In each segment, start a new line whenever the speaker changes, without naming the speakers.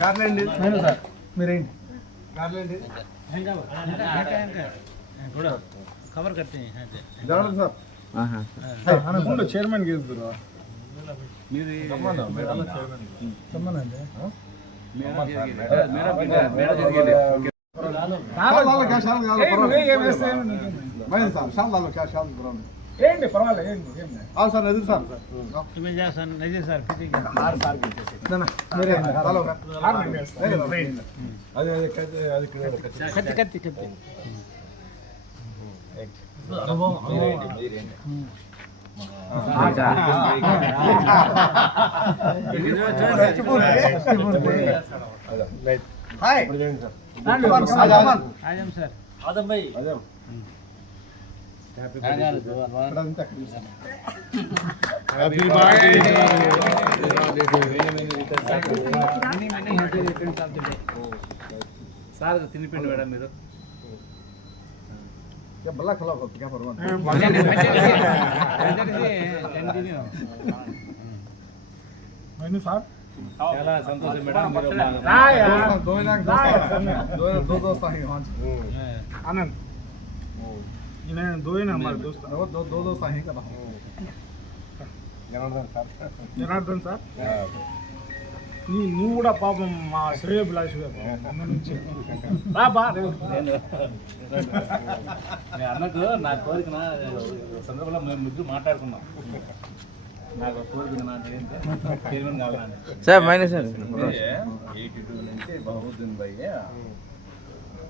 గార్లండి.
నేను సార్. మీరేంటి?
గార్లండి.
కవర్
కట్టి సార్.
చైర్మన్
గేస్తారు మీరు చైర్మన్ అండి. Madam madam.
ఏంటి పర్వాలేదు ఏంటి
అవును
sir Nazir sir sir sir
Nazir sir కత్తి కత్తి
కత్తి అనుభవం hi
Adam
sir Adam bhai Adam sir తినిపిండి మేడం మీరు
బల్లా ఖలా క్యా పర్వాన్
కంటిన్యూ
మెను సార్
చాలా సంతోషం మేడం మీరు బాగా-
రాయా
दो लाख दो दो दोस्त हैं वहाँ
ఆనంద్ ఈయన దోయిన మరి దోస్త
दो दो दो दोस्त हैं కదా
జనార్దన్ సార్ నీ నువ్వు కూడా పాపం మా శ్రేయభిలాషి నుంచి రా బా
నేను నేను అన్నకు నా కోరిక నా సందర్భంలో మేము ముగ్గురు మాట్లాడుకున్నాం నాకు ఒక కోరిక నా చైర్మన్ కావాలని
sir minus sir
eighty two నుంచి బహుద్దీన్ భయ్య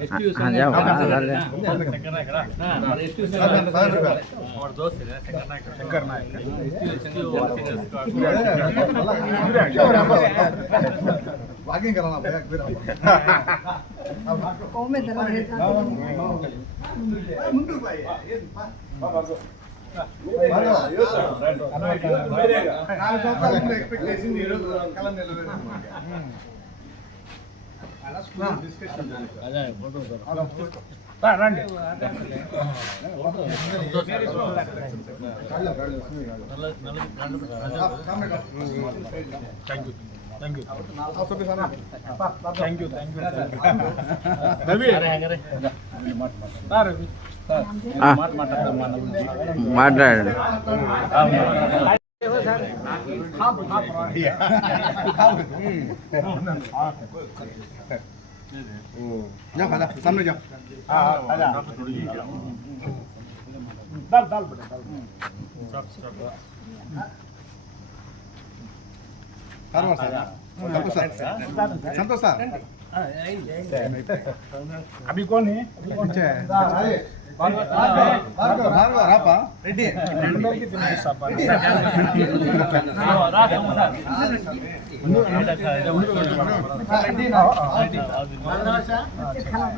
మన ఎస్టీ
ఆ, జావ, ఆ, అదే.
రండి thank you thank you
thank
you thank you Ravi
మాట్లాడండి.
ഞാൻ പതാ സമ്മതിക്കാം സന്തോഷ
दाल दाल बेटा दाल
Karwar sir Santosh sir Santosh sir
अभी कौन है अभी कौन
पीछे है भार्गव भार्गव रापा रेड्डी
అందరికీ తినిపిస్తా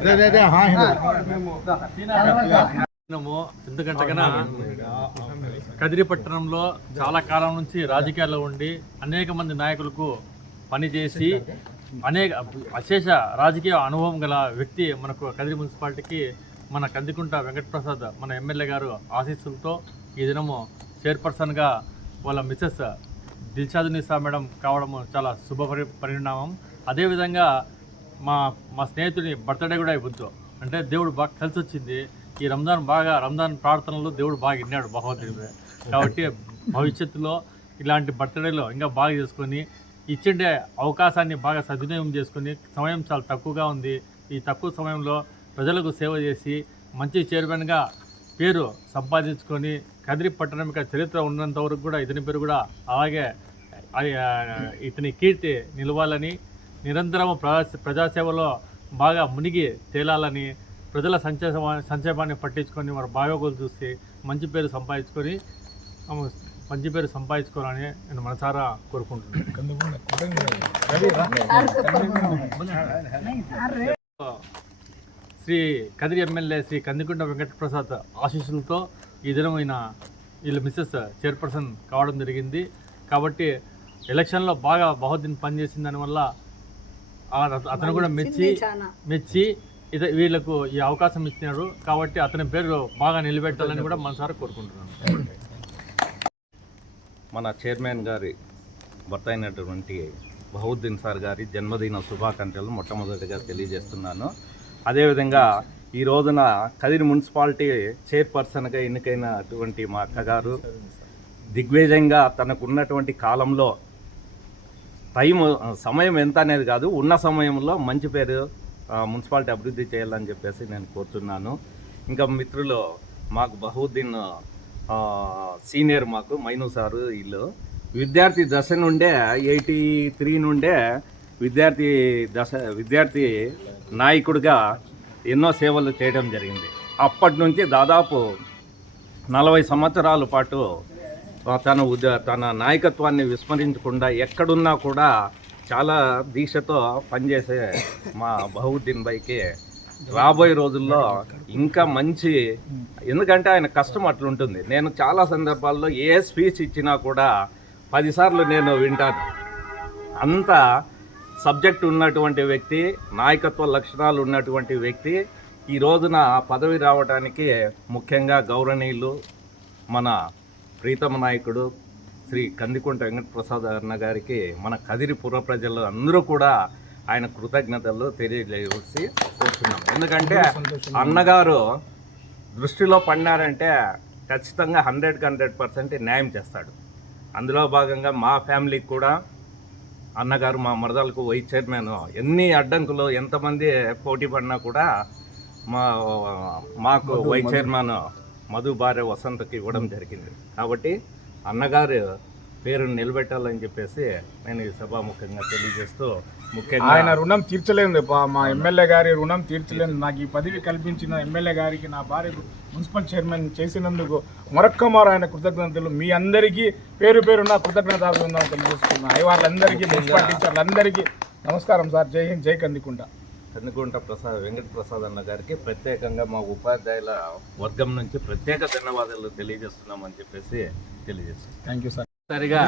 रे रे रे हाँ है
మనము ఎందుకంటే కన్నా కదిరి పట్టణంలో చాలా కాలం నుంచి రాజకీయాల్లో ఉండి అనేక మంది నాయకులకు పనిచేసి అనేక అశేష రాజకీయ అనుభవం గల వ్యక్తి మనకు కదిరి మున్సిపాలిటీకి మన కందికుంట వెంకటప్రసాద్ మన ఎమ్మెల్యే గారు ఆశీస్సులతో ఈ దినము చైర్పర్సన్గా వాళ్ళ మిసెస్ దిల్షాద్ నిసా మేడం కావడము చాలా శుభ పరి పరిణామం. అదేవిధంగా మా మా స్నేహితుడి బర్త్డే కూడా ఇవ్వద్దు. అంటే దేవుడు బాగా కలిసి వచ్చింది ఈ రంజాన్ బాగా రంజాన్ ప్రార్థనలు దేవుడు బాగా విన్నాడు భగవద్గీత కాబట్టి భవిష్యత్తులో ఇలాంటి బర్త్డేలో ఇంకా బాగా చేసుకొని ఇచ్చిండే అవకాశాన్ని బాగా సద్వినియోగం చేసుకొని సమయం చాలా తక్కువగా ఉంది. ఈ తక్కువ సమయంలో ప్రజలకు సేవ చేసి మంచి చైర్మన్గా పేరు సంపాదించుకొని కదిరి పట్టణం యొక్క చరిత్ర ఉన్నంత వరకు కూడా ఇతని పేరు కూడా అలాగే ఇతని కీర్తి నిలవాలని నిరంతరం ప్రజా ప్రజాసేవలో బాగా మునిగి తేలాలని ప్రజల సంక్షేమ సంక్షేమాన్ని పట్టించుకొని వారి బాగోగులు చూసి మంచి పేరు సంపాదించుకొని మంచి పేరు సంపాదించుకోవాలని నేను మనసారా కోరుకుంటున్నాను. శ్రీ కదిరి ఎమ్మెల్యే శ్రీ కందికుంట వెంకటప్రసాద్ ఆశీస్సులతో ఈ దినం ఈయన వీళ్ళ మిస్సెస్ చైర్పర్సన్ కావడం జరిగింది. కాబట్టి ఎలక్షన్లో బాగా బహుద్దీన్ పనిచేసిన దానివల్ల అతను కూడా మెచ్చి మెచ్చి ఇద వీళ్ళకు ఈ అవకాశం ఇచ్చినాడు. కాబట్టి అతని పేరు బాగా నిలబెట్టాలని కూడా మనసారా కోరుకుంటున్నాను.
మన చైర్మన్ గారి భర్త అయినటువంటి బహుద్దీన్ సార్ గారి జన్మదిన శుభాకాంక్షలు మొట్టమొదటిగా తెలియజేస్తున్నాను. అదేవిధంగా ఈ రోజున కదిరి మున్సిపాలిటీ చైర్పర్సన్గా ఎన్నికైనటువంటి మా అక్కగారు దిగ్విజయంగా తనకు ఉన్నటువంటి కాలంలో టైం సమయం ఎంత అనేది కాదు ఉన్న సమయంలో మంచి పేరు మున్సిపాలిటీ అభివృద్ధి చేయాలని చెప్పేసి నేను కోరుతున్నాను. ఇంకా మిత్రులు మాకు బహుద్దీన్ సీనియర్ మాకు మైను సారు వీళ్ళు విద్యార్థి దశ నుండే ఎయిటీ త్రీ నుండే విద్యార్థి దశ విద్యార్థి నాయకుడిగా ఎన్నో సేవలు చేయడం జరిగింది. అప్పటి నుంచి దాదాపు నలభై సంవత్సరాల పాటు తన ఉద్య తన నాయకత్వాన్ని విస్మరించకుండా ఎక్కడున్నా కూడా చాలా దీక్షతో పనిచేసే మా బహుద్దీన్ బైకి రాబోయే రోజుల్లో ఇంకా మంచి ఎందుకంటే ఆయన కష్టం అట్లుంటుంది. నేను చాలా సందర్భాల్లో ఏ స్పీచ్ ఇచ్చినా కూడా పదిసార్లు నేను వింటాను. అంత సబ్జెక్ట్ ఉన్నటువంటి వ్యక్తి నాయకత్వ లక్షణాలు ఉన్నటువంటి వ్యక్తి ఈ రోజున పదవి రావడానికి ముఖ్యంగా గౌరవనీయులు మన ప్రీతమ నాయకుడు శ్రీ కందికుంట వెంకటప్రసాద్ అన్న గారికి మన కదిరి పుర ప్రజలు అందరూ కూడా ఆయన కృతజ్ఞతలు తెలియజేసి కోరుతున్నాం ఎందుకంటే అన్నగారు దృష్టిలో పడినారంటే ఖచ్చితంగా హండ్రెడ్కి హండ్రెడ్ పర్సెంట్ న్యాయం చేస్తాడు. అందులో భాగంగా మా ఫ్యామిలీకి కూడా అన్నగారు మా మరదలకు వైస్ చైర్మన్ ఎన్ని అడ్డంకులు ఎంతమంది పోటీ పడినా కూడా మా మాకు వైస్ చైర్మన్ మధు భార్య వసంతకి ఇవ్వడం జరిగింది. కాబట్టి అన్నగారు పేరు నిలబెట్టాలని చెప్పేసి నేను ఈ సభాముఖంగా తెలియజేస్తూ ముఖ్యంగా
ఆయన రుణం తీర్చలేదు మా ఎమ్మెల్యే గారి రుణం తీర్చలేదు నాకు ఈ పదవి కల్పించిన ఎమ్మెల్యే గారికి నా భార్యకు మున్సిపల్ చైర్మన్ చేసినందుకు మరొక్క మారు ఆయన కృతజ్ఞతలు. మీ అందరికీ పేరు పేరు నా కృతజ్ఞతలు తెలియజేస్తున్నా. అయ్యి వాళ్ళందరికీ మున్సిపల్ టీచర్లందరికీ నమస్కారం సార్. జై హింద్ జై కందికుంటా.
కందుకుంట ప్రసాద్ వెంకట ప్రసాద్ అన్న గారికి ప్రత్యేకంగా మా ఉపాధ్యాయుల వర్గం నుంచి ప్రత్యేక ధన్యవాదాలు తెలియజేస్తున్నామని చెప్పేసి తెలియజేస్తున్నాం.
థ్యాంక్ యూ సార్
సరిగా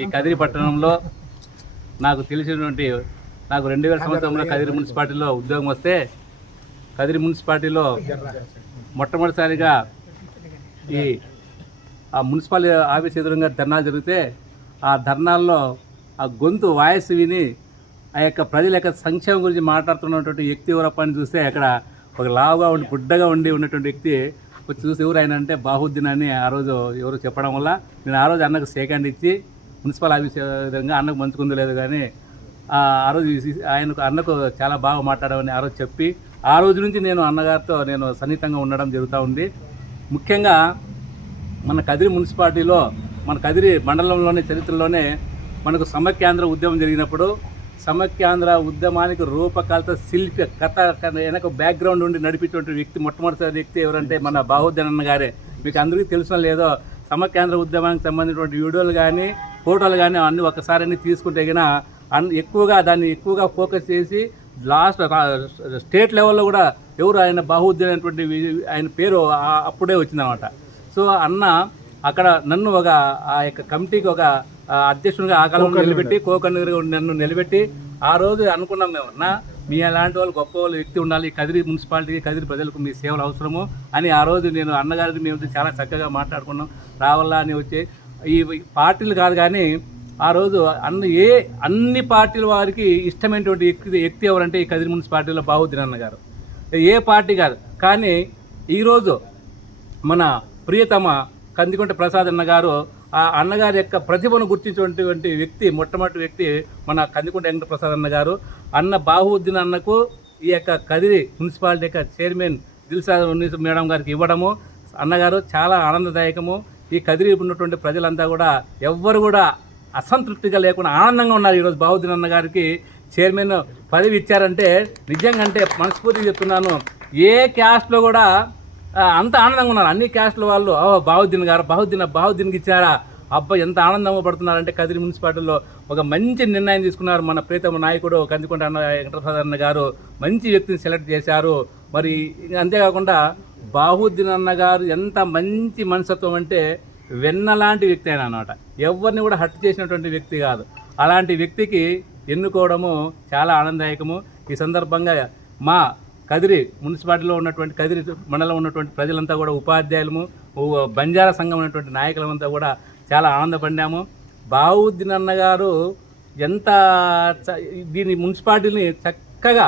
ఈ కదిరి పట్టణంలో నాకు తెలిసినటువంటి నాకు రెండు వేల సంవత్సరంలో కదిరి మున్సిపాలిటీలో ఉద్యోగం వస్తే కదిరి మున్సిపాలిటీలో మొట్టమొదటిసారిగా ఈ ఆ మున్సిపాలిటీ ఆఫీస్ ఎదురుగా ధర్నాలు జరిగితే ఆ ధర్నాల్లో ఆ గొంతు వాయిస్ విని ఆ యొక్క ప్రజల యొక్క సంక్షేమం గురించి మాట్లాడుతున్నటువంటి వ్యక్తి ఎవరప్పని చూస్తే అక్కడ ఒక లావుగా ఉండి గుడ్డగా ఉండి ఉన్నటువంటి వ్యక్తి వచ్చి చూసి ఎవరు ఆయన అంటే బాహుద్దీన్ అని ఆ రోజు ఎవరు చెప్పడం వల్ల నేను ఆ రోజు అన్నకు సేకండ్ ఇచ్చి మున్సిపల్ ఆఫీస్ విధంగా అన్నకు మంచుకుంది లేదు కానీ ఆ ఆ రోజు ఆయనకు అన్నకు చాలా బాగా మాట్లాడమని ఆ రోజు చెప్పి ఆ రోజు నుంచి నేను అన్నగారితో నేను సన్నిహితంగా ఉండడం జరుగుతూ ఉంది. ముఖ్యంగా మన కదిరి మున్సిపాలిటీలో మన కదిరి మండలంలోనే చరిత్రలోనే మనకు సమైక్యాంధ్ర ఉద్యమం జరిగినప్పుడు సమైక్యాంధ్ర ఉద్యమానికి రూపకల్ప శిల్పి కథ వెనక బ్యాక్గ్రౌండ్ ఉండి నడిపించేటువంటి వ్యక్తి మొట్టమొదటి వ్యక్తి ఎవరంటే మన బాహుద్దనన్న అన్న గారే. మీకు అందరికీ తెలిసిన లేదో సమైక్యాంధ్ర ఉద్యమానికి సంబంధించినటువంటి వీడియోలు కానీ ఫోటోలు కానీ అన్నీ ఒకసారి అన్ని తీసుకుంటే గిన అన్ ఎక్కువగా దాన్ని ఎక్కువగా ఫోకస్ చేసి లాస్ట్ స్టేట్ లెవెల్లో కూడా ఎవరు ఆయన బాహుద్దీన్ అనేటువంటి ఆయన పేరు అప్పుడే వచ్చిందనమాట. సో అన్న అక్కడ నన్ను ఒక ఆ యొక్క కమిటీకి ఒక ఆ, అధ్యక్షునిగా ఆ కాలంలో నిలబెట్టి కోకన్నీరుగా నన్ను నిలబెట్టి ఆ రోజు అనుకున్నాం మేము నా మీ అలాంటి వాళ్ళు గొప్ప వాళ్ళు వ్యక్తి ఉండాలి కదిరి మున్సిపాలిటీకి కదిరి ప్రజలకు మీ సేవలు అవసరము అని ఆ రోజు నేను అన్నగారికి మేము చాలా చక్కగా మాట్లాడుకున్నాం. రావాలా అని వచ్చి ఈ ఈ పార్టీలు కాదు కానీ ఆ రోజు అన్ని ఏ అన్ని పార్టీల వారికి ఇష్టమైనటువంటి వ్యక్తి వ్యక్తి ఎవరంటే ఈ కదిరి మున్సిపాలిటీలో బాహుద్దీన్ అన్న గారు. ఏ పార్టీ కాదు. కానీ ఈరోజు మన ప్రియతమ కందికొంట ప్రసాద్ అన్న గారు ఆ అన్నగారి యొక్క ప్రతిభను గుర్తించినటువంటి వ్యక్తి మొట్టమొదటి వ్యక్తి మన కందికొండ వెంకట ప్రసాద్ అన్న గారు. అన్న బాహుద్దీన్ అన్నకు ఈ యొక్క కదిరి మున్సిపాలిటీ యొక్క చైర్మన్ దిల్సా మేడం గారికి ఇవ్వడము. అన్నగారు చాలా ఆనందదాయకము. ఈ కదిరి ఉన్నటువంటి ప్రజలంతా కూడా ఎవ్వరు కూడా అసంతృప్తిగా లేకుండా ఆనందంగా ఉన్నారు. ఈరోజు బాహుద్దీన్ అన్న గారికి చైర్మన్ పదవి ఇచ్చారంటే నిజంగా అంటే మనస్ఫూర్తిగా చెప్తున్నాను. ఏ క్యాస్ట్లో కూడా అంత ఆనందంగా ఉన్నారు. అన్ని క్యాస్ట్ల వాళ్ళు ఓ బాహుద్దీన్ గారు బాహుద్దీన్ బావుద్దీన్కి ఇచ్చారా? అబ్బా ఎంత ఆనందంగా పడుతున్నారంటే కదిరి మున్సిపాలిటీలో ఒక మంచి నిర్ణయం తీసుకున్నారు మన ప్రీతమ నాయకుడు కందికొండ అన్న వెంకటప్రసాద్ అన్న గారు. మంచి వ్యక్తిని సెలెక్ట్ చేశారు. మరి అంతేకాకుండా బాహుద్దీన్ అన్న గారు ఎంత మంచి మనసత్వం అంటే వెన్న లాంటి వ్యక్తి అయినా అనమాట ఎవరిని కూడా హట్ చేసినటువంటి వ్యక్తి కాదు. అలాంటి వ్యక్తికి ఎన్నుకోవడము చాలా ఆనందదాయకము. ఈ సందర్భంగా మా కదిరి మున్సిపాలిటీలో ఉన్నటువంటి కదిరి మండలం ఉన్నటువంటి ప్రజలంతా కూడా ఉపాధ్యాయులము బంజారా సంఘం ఉన్నటువంటి నాయకులమంతా కూడా చాలా ఆనందపడ్డాము బావుద్దీన్ అన్న గారు ఎంత దీని మున్సిపాలిటీని చక్కగా